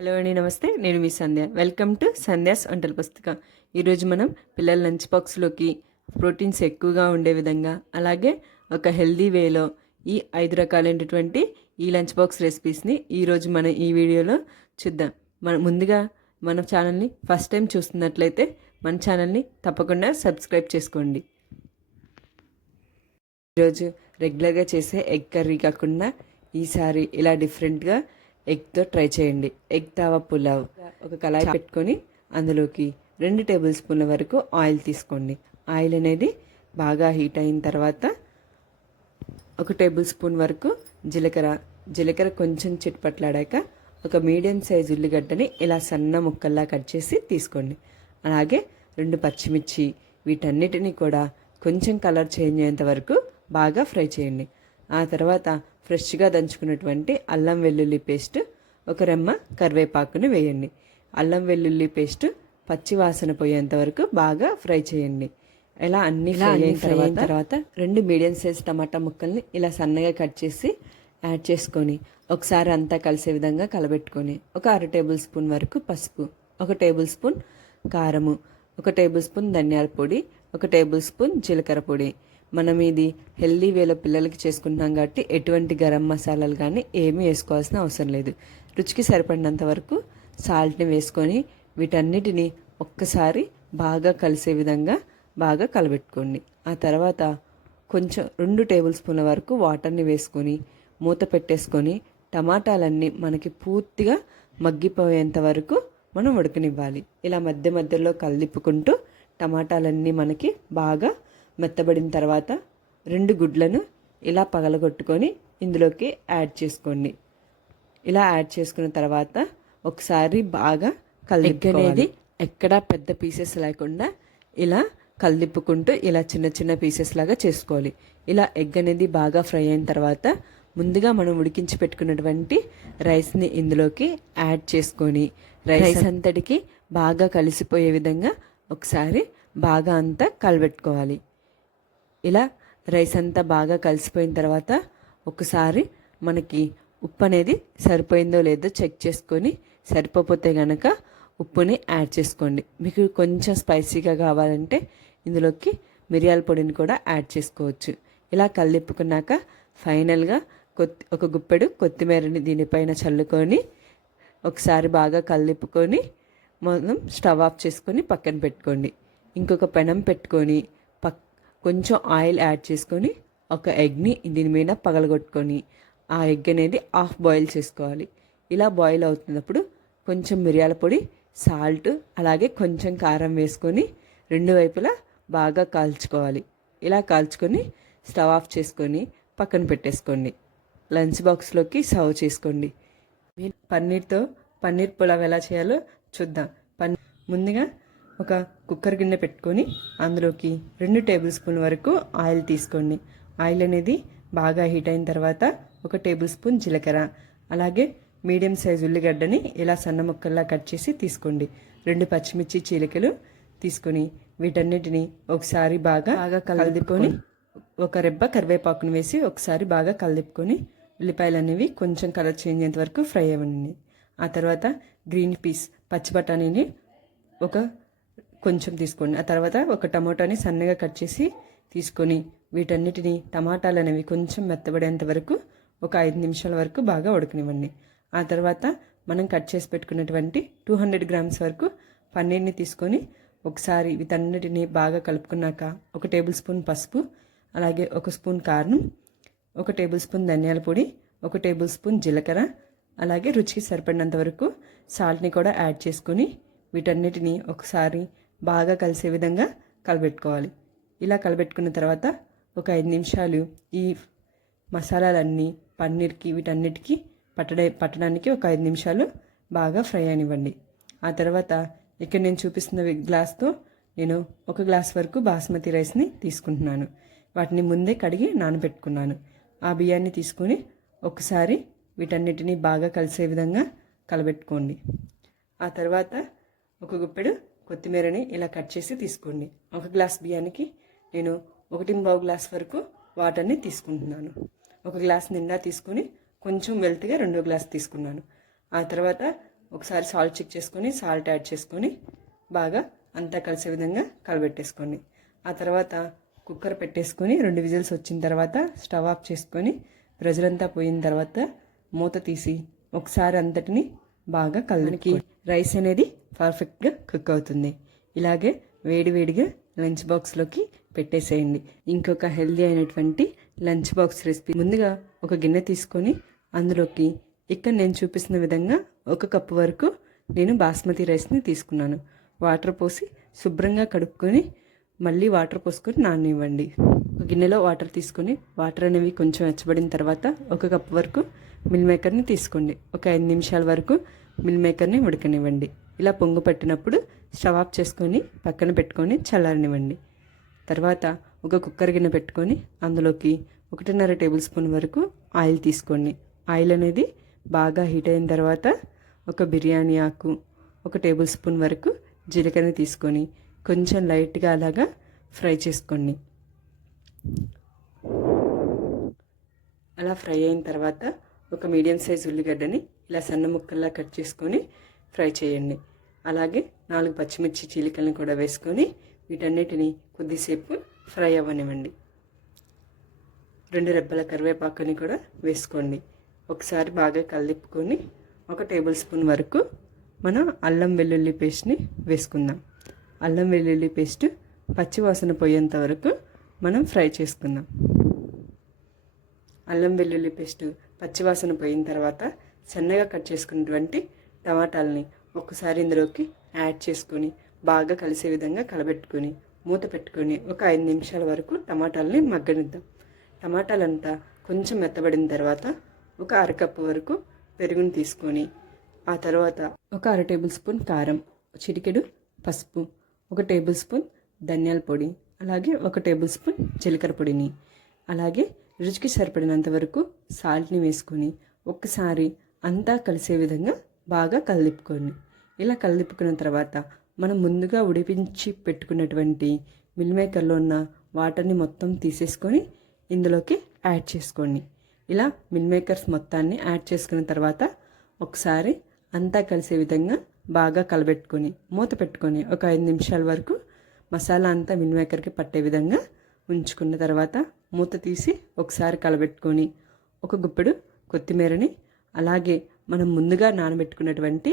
Hello అండి నమస్తే. నేను మీ సంధ్య. వెల్కమ్ టు సంధ్యాస్ వంటల పుస్తకం. ఈరోజు మనం పిల్లల లంచ్ బాక్స్లోకి ప్రోటీన్స్ ఎక్కువగా ఉండే విధంగా అలాగే ఒక హెల్దీ వేలో ఈ ఐదు రకాలైనటువంటి ఈ లంచ్ బాక్స్ రెసిపీస్ని ఈరోజు మనం ఈ వీడియోలో చూద్దాం. మన ముందుగా మన ఛానల్ని ఫస్ట్ టైం చూస్తున్నట్లయితే మన ఛానల్ని తప్పకుండా సబ్స్క్రైబ్ చేసుకోండి. ఈరోజు రెగ్యులర్గా చేసే ఎగ్ కర్రీ కాకుండా ఈసారి ఇలా డిఫరెంట్గా ఎగ్తో ట్రై చేయండి. ఎగ్ తావా పులావ్. ఒక కళాయి పెట్టుకొని అందులోకి రెండు టేబుల్ స్పూన్ల వరకు ఆయిల్ తీసుకోండి. ఆయిల్ అనేది బాగా హీట్ అయిన తర్వాత ఒక టేబుల్ స్పూన్ వరకు జీలకర్ర. జీలకర్ర కొంచెం చిట్పట్లాడాక ఒక మీడియం సైజ్ ఉల్లిగడ్డని ఇలా సన్న ముక్కల్లా కట్ చేసి తీసుకోండి. అలాగే రెండు పచ్చిమిర్చి వీటన్నిటిని కూడా కొంచెం కలర్ చేంజ్ అయ్యేంత వరకు బాగా ఫ్రై చేయండి. ఆ తర్వాత ఫ్రెష్గా దంచుకున్నటువంటి అల్లం వెల్లుల్లి పేస్ట్ ఒక రెమ్మ కరివేపాకుని వేయండి. అల్లం వెల్లుల్లి పేస్ట్ పచ్చి వాసన పోయేంత వరకు బాగా ఫ్రై చేయండి. ఇలా అన్ని ఫ్రై అయిన తర్వాత తర్వాత రెండు మీడియం సైజ్ టమాటా ముక్కల్ని ఇలా సన్నగా కట్ చేసి యాడ్ చేసుకొని ఒకసారి అంతా కలిసే విధంగా కలబెట్టుకొని ఒక అర టేబుల్ స్పూన్ వరకు పసుపు ఒక టేబుల్ స్పూన్ కారము ఒక టేబుల్ స్పూన్ ధనియాల పొడి ఒక టేబుల్ స్పూన్ జీలకర్ర పొడి మనం ఇది హెల్దీ వేలో పిల్లలకి చేసుకుంటున్నాం కాబట్టి ఎటువంటి గరం మసాలాలు కానీ ఏమీ వేసుకోవాల్సిన అవసరం లేదు. రుచికి సరిపడినంత వరకు సాల్ట్ని వేసుకొని వీటన్నిటిని ఒక్కసారి బాగా కలిసే విధంగా బాగా కలబెట్టుకోండి. ఆ తర్వాత కొంచెం రెండు టేబుల్ స్పూన్ల వరకు వాటర్ని వేసుకొని మూత పెట్టేసుకొని టమాటాలన్నీ మనకి పూర్తిగా మగ్గిపోయేంత వరకు మనం ఉడకనివ్వాలి. ఇలా మధ్య మధ్యలో కలిపుకుంటూ టమాటాలన్నీ మనకి బాగా మెత్తబడిన తర్వాత రెండు గుడ్లను ఇలా పగలగొట్టుకొని ఇందులోకి యాడ్ చేసుకోండి. ఇలా యాడ్ చేసుకున్న తర్వాత ఒకసారి బాగా కలిపి అనేది ఎక్కడా పెద్ద పీసెస్ లేకుండా ఇలా కలిపుకుంటూ ఇలా చిన్న చిన్న పీసెస్ లాగా చేసుకోవాలి. ఇలా ఎగ్ అనేది బాగా ఫ్రై అయిన తర్వాత ముందుగా మనం ఉడికించి పెట్టుకున్నటువంటి రైస్ని ఇందులోకి యాడ్ చేసుకొని రైస్ అంతటికి బాగా కలిసిపోయే విధంగా ఒకసారి బాగా అంతా కలబెట్టుకోవాలి. ఇలా రైస్ అంతా బాగా కలిసిపోయిన తర్వాత ఒకసారి మనకి ఉప్పు అనేది సరిపోయిందో లేదో చెక్ చేసుకొని సరిపోతే కనుక ఉప్పుని యాడ్ చేసుకోండి. మీకు కొంచెం స్పైసీగా కావాలంటే ఇందులోకి మిరియాల పొడిని కూడా యాడ్ చేసుకోవచ్చు. ఇలా కలిపుకున్నాక ఫైనల్గా కొత్తి ఒక గుప్పెడు కొత్తిమీరని దీనిపైన చల్లుకొని ఒకసారి బాగా కలిపుకొని మనం స్టవ్ ఆఫ్ చేసుకొని పక్కన పెట్టుకోండి. ఇంకొక పెనం పెట్టుకొని కొంచెం ఆయిల్ యాడ్ చేసుకొని ఒక ఎగ్ని దీని మీద పగలగొట్టుకొని ఆ ఎగ్ అనేది హాఫ్ బాయిల్ చేసుకోవాలి. ఇలా బాయిల్ అవుతున్నప్పుడు కొంచెం మిరియాల పొడి సాల్ట్ అలాగే కొంచెం కారం వేసుకొని రెండు వైపులా బాగా కాల్చుకోవాలి. ఇలా కాల్చుకొని స్టవ్ ఆఫ్ చేసుకొని పక్కన పెట్టేసుకోండి. లంచ్ బాక్స్లోకి సర్వ్ చేసుకోండి. పన్నీర్తో పన్నీర్ పులావ్ ఎలా చేయాలో చూద్దాం. పన్నీర్ ముందుగా ఒక కుక్కర్ గిన్నె పెట్టుకొని అందులోకి రెండు టేబుల్ స్పూన్ వరకు ఆయిల్ తీసుకోండి. ఆయిల్ అనేది బాగా హీట్ అయిన తర్వాత ఒక టేబుల్ స్పూన్ జీలకర్ర అలాగే మీడియం సైజ్ ఉల్లిగడ్డని ఇలా సన్న ముక్కల్లా కట్ చేసి తీసుకోండి. రెండు పచ్చిమిర్చి చీలికలు తీసుకొని వీటన్నిటిని ఒకసారి బాగా బాగా కలుపుకొని ఒక రెబ్బ కరివేపాకును వేసి ఒకసారి బాగా కలిపుకొని ఉల్లిపాయలు అనేవి కొంచెం కలర్ చేంజ్ అయ్యేంత వరకు ఫ్రై అవ్వండి ఆ తర్వాత గ్రీన్ పీస్ పచ్చి బఠానీని ఒక కొంచెం తీసుకోండి ఆ తర్వాత ఒక టమాటాని సన్నగా కట్ చేసి తీసుకొని వీటన్నిటిని టమాటాలు అనేవి కొంచెం మెత్తబడేంత వరకు ఒక ఐదు నిమిషాల వరకు బాగా ఉడకనివ్వండి. ఆ తర్వాత మనం కట్ చేసి పెట్టుకున్నటువంటి టూ హండ్రెడ్ గ్రామ్స్ వరకు పన్నీర్ని తీసుకొని ఒకసారి వీటన్నిటిని బాగా కలుపుకున్నాక ఒక టేబుల్ స్పూన్ పసుపు అలాగే ఒక స్పూన్ కారం ఒక టేబుల్ స్పూన్ ధనియాల పొడి ఒక టేబుల్ స్పూన్ జీలకర్ర అలాగే రుచికి సరిపడినంత వరకు సాల్ట్ని కూడా యాడ్ చేసుకొని వీటన్నిటిని ఒకసారి బాగా కలిసే విధంగా కలబెట్టుకోవాలి. ఇలా కలబెట్టుకున్న తర్వాత ఒక ఐదు నిమిషాలు ఈ మసాలాలన్నీ పన్నీర్కి వీటన్నిటికీ పట్టడే పట్టడానికి ఒక ఐదు నిమిషాలు బాగా ఫ్రై అనివ్వండి. ఆ తర్వాత ఇక్కడ నేను చూపిస్తున్న గ్లాస్తో నేను ఒక గ్లాస్ వరకు బాస్మతి రైస్ని తీసుకుంటున్నాను. వాటిని ముందే కడిగి నానబెట్టుకున్నాను. ఆ బియ్యాన్ని తీసుకొని ఒకసారి వీటన్నిటిని బాగా కలిసే విధంగా కలబెట్టుకోండి. ఆ తర్వాత ఒక గుప్పెడు కొత్తిమీరని ఇలా కట్ చేసి తీసుకోండి. ఒక గ్లాస్ బియ్యానికి నేను ఒకటి బావు గ్లాస్ వరకు వాటర్ని తీసుకుంటున్నాను. ఒక గ్లాస్ నిండా తీసుకొని కొంచెం వెల్త్గా రెండో గ్లాస్ తీసుకున్నాను. ఆ తర్వాత ఒకసారి సాల్ట్ చెక్ చేసుకొని సాల్ట్ యాడ్ చేసుకొని బాగా అంతా కలిసే విధంగా కలబెట్టేసుకోండి. ఆ తర్వాత కుక్కర్ పెట్టేసుకొని రెండు విజిల్స్ వచ్చిన తర్వాత స్టవ్ ఆఫ్ చేసుకొని ప్రెజరంతా పోయిన తర్వాత మూత తీసి ఒకసారి అంతటిని బాగా కలనికి రైస్ అనేది పర్ఫెక్ట్గా కుక్ అవుతుంది. ఇలాగే వేడివేడిగా లంచ్ బాక్స్లోకి పెట్టేసేయండి. ఇంకొక హెల్దీ అయినటువంటి లంచ్ బాక్స్ రెసిపీ. ముందుగా ఒక గిన్నె తీసుకొని అందులోకి ఇక్కడ నేను చూపిస్తున్న విధంగా ఒక కప్పు వరకు నేను బాస్మతి రైస్ని తీసుకున్నాను. వాటర్ పోసి శుభ్రంగా కడుక్కొని మళ్ళీ వాటర్ పోసుకొని నాననివ్వండి. ఒక గిన్నెలో వాటర్ తీసుకొని వాటర్ అనేవి కొంచెం వెచ్చబడిన తర్వాత ఒక కప్పు వరకు మిల్ మేకర్ని తీసుకోండి. ఒక ఐదు నిమిషాల వరకు మిల్ మేకర్ని ఉడకనివ్వండి. ఇలా పొంగు పట్టినప్పుడు స్టవ్ ఆఫ్ చేసుకొని పక్కన పెట్టుకొని చల్లారనివ్వండి. తర్వాత ఒక కుక్కర్ గిన్నె పెట్టుకొని అందులోకి ఒకటిన్నర టేబుల్ స్పూన్ వరకు ఆయిల్ తీసుకోండి. ఆయిల్ అనేది బాగా హీట్ అయిన తర్వాత ఒక బిర్యానీ ఆకు ఒక టేబుల్ స్పూన్ వరకు జీలకర్ర తీసుకొని కొంచెం లైట్గా అలాగా ఫ్రై చేసుకోండి. అలా ఫ్రై అయిన తర్వాత ఒక మీడియం సైజ్ ఉల్లిగడ్డని ఇలా సన్న ముక్కల్లా కట్ చేసుకొని ఫ్రై చేయండి. అలాగే నాలుగు పచ్చిమిర్చి చీలికలను కూడా వేసుకొని వీటన్నిటిని కొద్దిసేపు ఫ్రై అవ్వనివ్వండి. రెండు రెబ్బల కరివేపాకుని కూడా వేసుకోండి. ఒకసారి బాగా కలిపుకొని ఒక టేబుల్ స్పూన్ వరకు మనం అల్లం వెల్లుల్లి పేస్ట్ని వేసుకుందాం. అల్లం వెల్లుల్లి పేస్ట్ పచ్చివాసన పోయేంత వరకు మనం ఫ్రై చేసుకుందాం. అల్లం వెల్లుల్లి పేస్ట్ పచ్చివాసన పోయిన తర్వాత సన్నగా కట్ చేసుకున్నటువంటి టమాటాలని ఒక్కసారి ఇందులోకి యాడ్ చేసుకొని బాగా కలిసే విధంగా కలబెట్టుకొని మూత పెట్టుకొని ఒక ఐదు నిమిషాల వరకు టమాటాలని మగ్గనిద్దాం. టమాటాలంతా కొంచెం మెత్తబడిన తర్వాత ఒక అరకప్పు వరకు పెరుగుని తీసుకొని ఆ తర్వాత ఒక అర టేబుల్ స్పూన్ కారం చిటికెడు పసుపు ఒక టేబుల్ స్పూన్ ధనియాల పొడి అలాగే ఒక టేబుల్ స్పూన్ జీలకర్ర పొడిని అలాగే రుచికి సరిపడినంత వరకు సాల్ట్ని వేసుకొని ఒక్కసారి అంతా కలిసే విధంగా బాగా కలిపుకోండి ఇలా కలిపుకున్న తర్వాత మనం ముందుగా ఉడిపించి పెట్టుకున్నటువంటి మిల్ మేకర్లో ఉన్న వాటర్ని మొత్తం తీసేసుకొని ఇందులోకి యాడ్ చేసుకోండి. ఇలా మిల్ మేకర్స్ మొత్తాన్ని యాడ్ చేసుకున్న తర్వాత ఒకసారి అంతా కలిసే విధంగా బాగా కలబెట్టుకొని మూత పెట్టుకొని ఒక ఐదు నిమిషాల వరకు మసాలా అంతా మిల్ మేకర్కి పట్టే విధంగా ఉంచుకున్న తర్వాత మూత తీసి ఒకసారి కలబెట్టుకొని ఒక గుప్పెడు కొత్తిమీరని అలాగే మనం ముందుగా నానబెట్టుకున్నటువంటి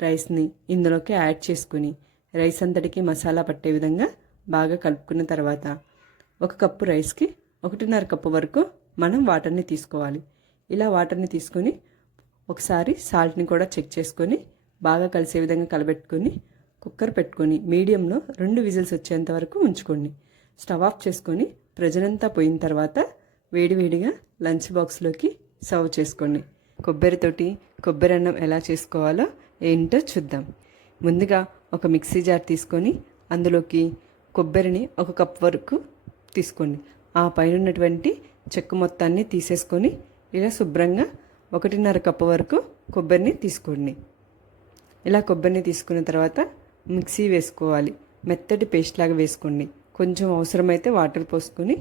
రైస్ని ఇందులోకి యాడ్ చేసుకుని రైస్ అంతటికి మసాలా పట్టే విధంగా బాగా కలుపుకున్న తర్వాత ఒక కప్పు రైస్కి ఒకటిన్నర కప్పు వరకు మనం వాటర్ని తీసుకోవాలి. ఇలా వాటర్ని తీసుకొని ఒకసారి సాల్ట్ని కూడా చెక్ చేసుకొని బాగా కలిసే విధంగా కలబెట్టుకొని కుక్కర్ పెట్టుకొని మీడియంలో రెండు విజిల్స్ వచ్చేంత వరకు ఉంచుకోండి. స్టవ్ ఆఫ్ చేసుకొని ప్రజలంతా పోయిన తర్వాత వేడివేడిగా లంచ్ బాక్స్లోకి సర్వ్ చేసుకోండి. కొబ్బరితోటి కొబ్బరి అన్నం ఎలా చేసుకోవాలో ఏంటో చూద్దాం. ముందుగా ఒక మిక్సీ జార్ తీసుకొని అందులోకి కొబ్బరిని ఒక కప్ వరకు తీసుకోండి. ఆ పైన ఉన్నటువంటి చెక్కు మొత్తాన్ని తీసేసుకొని ఇలా శుభ్రంగా ఒకటిన్నర కప్పు వరకు కొబ్బరిని తీసుకోండి. ఇలా కొబ్బరిని తీసుకున్న తర్వాత మిక్సీ వేసుకోవాలి. మెత్తటి పేస్ట్ లాగా వేసుకోండి. కొంచెం అవసరమైతే వాటర్ పోసుకొని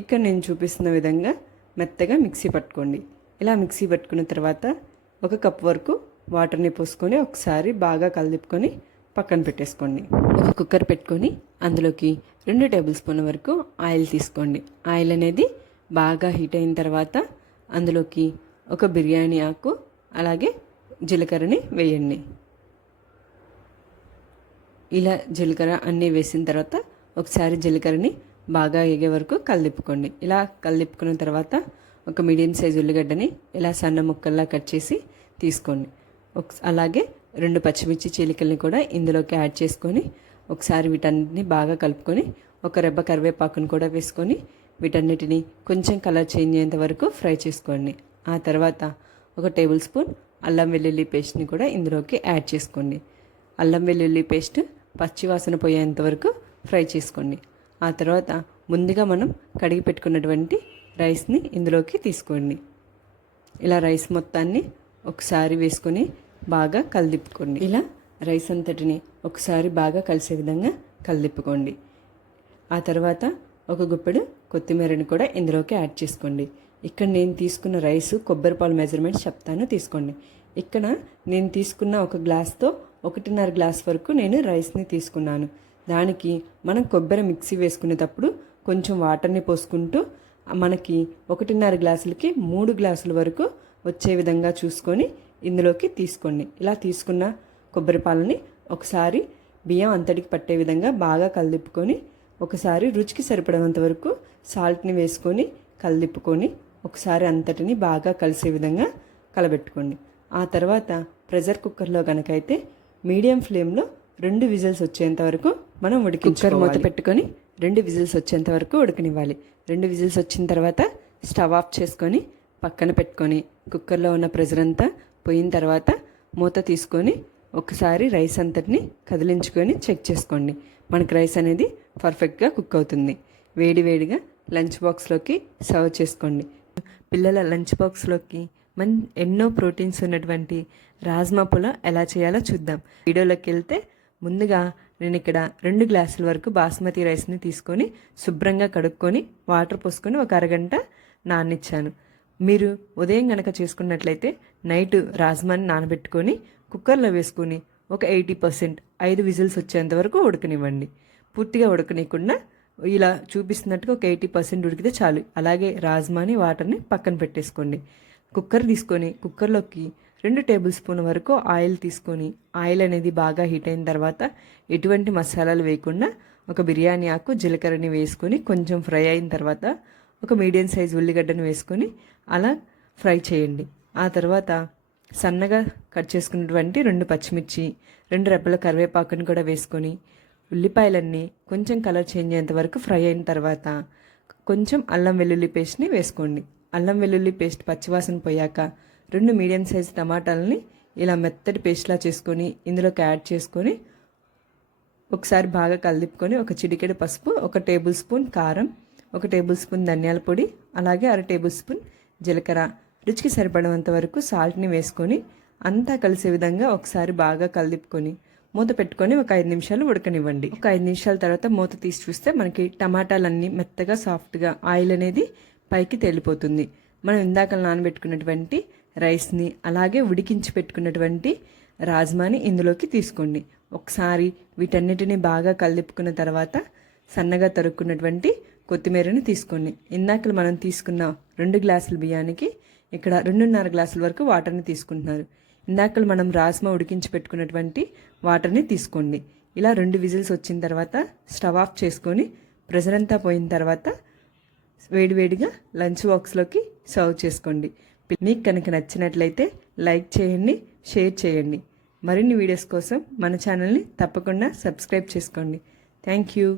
ఇక్కడ నేను చూపిస్తున్న విధంగా మెత్తగా మిక్సీ పట్టుకోండి. ఇలా మిక్సీ పట్టుకున్న తర్వాత ఒక కప్ వరకు వాటర్ని పోసుకొని ఒకసారి బాగా కలిపుకొని పక్కన పెట్టేసుకోండి. ఒక కుక్కర్ పెట్టుకొని అందులోకి రెండు టేబుల్ స్పూన్ వరకు ఆయిల్ తీసుకోండి. ఆయిల్ అనేది బాగా హీట్ అయిన తర్వాత అందులోకి ఒక బిర్యానీ ఆకు అలాగే జీలకర్రని వేయండి. ఇలా జీలకర్ర అన్నీ వేసిన తర్వాత ఒకసారి జీలకర్రని బాగా ఎగే వరకు కలిపుకోండి ఇలా కలిపుకున్న తర్వాత ఒక మీడియం సైజ్ ఉల్లిగడ్డని ఇలా సన్న ముక్కల్లా కట్ చేసి తీసుకోండి. ఒక అలాగే రెండు పచ్చిమిర్చి చీలికల్ని కూడా ఇందులోకి యాడ్ చేసుకొని ఒకసారి వీటన్నిటిని బాగా కలుపుకొని ఒక రెబ్బ కరివేపాకును కూడా వేసుకొని వీటన్నిటిని కొంచెం కలర్ చేంజ్ అయ్యేంత వరకు ఫ్రై చేసుకోండి. ఆ తర్వాత ఒక టేబుల్ స్పూన్ అల్లం వెల్లుల్లి పేస్ట్ని కూడా ఇందులోకి యాడ్ చేసుకోండి. అల్లం వెల్లుల్లి పేస్ట్ పచ్చివాసన పోయేంత వరకు ఫ్రై చేసుకోండి. ఆ తర్వాత ముందుగా మనం కడిగి పెట్టుకున్నటువంటి రైస్ని ఇందులోకి తీసుకోండి. ఇలా రైస్ మొత్తాన్ని ఒకసారి వేసుకొని బాగా కలిదిప్పుకోండి ఇలా రైస్ అంతటిని ఒకసారి బాగా కలిసే విధంగా కలిదిప్పుకోండి ఆ తర్వాత ఒక గుప్పెడు కొత్తిమీరని కూడా ఇందులోకి యాడ్ చేసుకోండి. ఇక్కడ నేను తీసుకున్న రైస్ కొబ్బరి పాలు మెజర్మెంట్స్ చెప్తాను తీసుకోండి. ఇక్కడ నేను తీసుకున్న ఒక గ్లాస్తో ఒకటిన్నర గ్లాస్ వరకు నేను రైస్ని తీసుకున్నాను. దానికి మనం కొబ్బరి మిక్సీ వేసుకునేటప్పుడు కొంచెం వాటర్ని పోసుకుంటూ మనకి ఒకటిన్నర గ్లాసులకి మూడు గ్లాసుల వరకు వచ్చే విధంగా చూసుకొని ఇందులోకి తీసుకోండి. ఇలా తీసుకున్న కొబ్బరి పాలని ఒకసారి బియ్యం అంతటికి పట్టే విధంగా బాగా కలిదిప్పుకొని ఒకసారి రుచికి సరిపడినంత వరకు సాల్ట్ని వేసుకొని కలిదిప్పుకొని ఒకసారి అంతటిని బాగా కలిసే విధంగా కలబెట్టుకోండి. ఆ తర్వాత ప్రెషర్ కుక్కర్లో కనుకైతే మీడియం ఫ్లేమ్లో రెండు విజిల్స్ వచ్చేంత వరకు మనం ఉడికి కుక్కర్ మూత పెట్టుకొని రెండు విజిల్స్ వచ్చేంత వరకు ఉడకనివ్వాలి. రెండు విజిల్స్ వచ్చిన తర్వాత స్టవ్ ఆఫ్ చేసుకొని పక్కన పెట్టుకొని కుక్కర్లో ఉన్న ప్రెషర్ అంతా పోయిన తర్వాత మూత తీసుకొని ఒకసారి రైస్ అంతటిని కదిలించుకొని చెక్ చేసుకోండి. మనకు రైస్ అనేది పర్ఫెక్ట్గా కుక్ అవుతుంది. వేడి వేడిగా లంచ్ బాక్స్లోకి సర్వ్ చేసుకోండి. పిల్లల లంచ్ బాక్స్లోకి మన్ ఎన్నో ప్రోటీన్స్ ఉన్నటువంటి రాజ్మా పులావ్ ఎలా చేయాలో చూద్దాం. వీడియోలోకి వెళ్తే ముందుగా నేను ఇక్కడ రెండు గ్లాసుల వరకు బాస్మతి రైస్ని తీసుకొని శుభ్రంగా కడుక్కొని వాటర్ పోసుకొని ఒక అరగంట నానిచ్చాను. మీరు ఉదయం గనక చేసుకున్నట్లయితే నైట్ రాజ్మాని నానబెట్టుకొని కుక్కర్లో వేసుకొని ఒక ఎయిటీ పర్సెంట్ ఐదు విజిల్స్ వచ్చేంత వరకు ఉడకనివ్వండి. పూర్తిగా ఉడకనీయకుండా ఇలా చూపిస్తున్నట్టుగా ఒక ఎయిటీ పర్సెంట్ ఉడికితే చాలు. అలాగే రాజ్మాని వాటర్ని పక్కన పెట్టేసుకోండి. కుక్కర్ తీసుకొని కుక్కర్లోకి రెండు టేబుల్ స్పూన్ వరకు ఆయిల్ తీసుకొని ఆయిల్ అనేది బాగా హీట్ అయిన తర్వాత ఎటువంటి మసాలాలు వేయకుండా ఒక బిర్యానీ ఆకు జీలకర్రని వేసుకొని కొంచెం ఫ్రై అయిన తర్వాత ఒక మీడియం సైజ్ ఉల్లిగడ్డను వేసుకొని అలా ఫ్రై చేయండి. ఆ తర్వాత సన్నగా కట్ చేసుకున్నటువంటి రెండు పచ్చిమిర్చి రెండు రెబ్బల కరివేపాకుని కూడా వేసుకొని ఉల్లిపాయలన్నీ కొంచెం కలర్ చేంజ్ అయ్యేంత వరకు ఫ్రై అయిన తర్వాత కొంచెం అల్లం వెల్లుల్లి పేస్ట్ని వేసుకోండి. అల్లం వెల్లుల్లి పేస్ట్ పచ్చివాసన పోయాక రెండు మీడియం సైజ్ టమాటాలని ఇలా మెత్తటి పేస్ట్లా చేసుకొని ఇందులోకి యాడ్ చేసుకొని ఒకసారి బాగా కలిపుకొని ఒక చిటికెడు పసుపు ఒక టేబుల్ స్పూన్ కారం ఒక టేబుల్ స్పూన్ ధనియాల పొడి అలాగే అర టేబుల్ స్పూన్ జీలకర్ర రుచికి సరిపడినంత వరకు సాల్ట్ని వేసుకొని అంతా కలిసే విధంగా ఒకసారి బాగా కలిపుకొని మూత పెట్టుకొని ఒక ఐదు నిమిషాలు ఉడకనివ్వండి. ఒక ఐదు నిమిషాల తర్వాత మూత తీసి చూస్తే మనకి టమాటాలన్నీ మెత్తగా సాఫ్ట్గా ఆయిల్ అనేది పైకి తేలిపోతుంది. మనం ఇందాక నానబెట్టుకున్నటువంటి రైస్ని అలాగే ఉడికించి పెట్టుకున్నటువంటి రాజ్మాని ఇందులోకి తీసుకోండి. ఒకసారి వీటన్నిటిని బాగా కలిపుకున్న తర్వాత సన్నగా తరుక్కున్నటువంటి కొత్తిమీరని తీసుకోండి. ఇందాక మనం తీసుకున్న రెండు గ్లాసుల బియ్యానికి ఇక్కడ రెండున్నర గ్లాసుల వరకు వాటర్ని తీసుకుంటున్నారు. ఇందాక మనం రాజ్మా ఉడికించి పెట్టుకున్నటువంటి వాటర్ని తీసుకోండి. ఇలా రెండు విజిల్స్ వచ్చిన తర్వాత స్టవ్ ఆఫ్ చేసుకొని ప్రెషర్ అంతా పోయిన తర్వాత వేడివేడిగా లంచ్ బాక్స్లోకి సర్వ్ చేసుకోండి. మీకు కనుక నచ్చినట్లయితే లైక్ చేయండి షేర్ చేయండి. మరిన్ని వీడియోస్ కోసం మన ఛానల్ని తప్పకుండా సబ్స్క్రైబ్ చేసుకోండి. Thank you.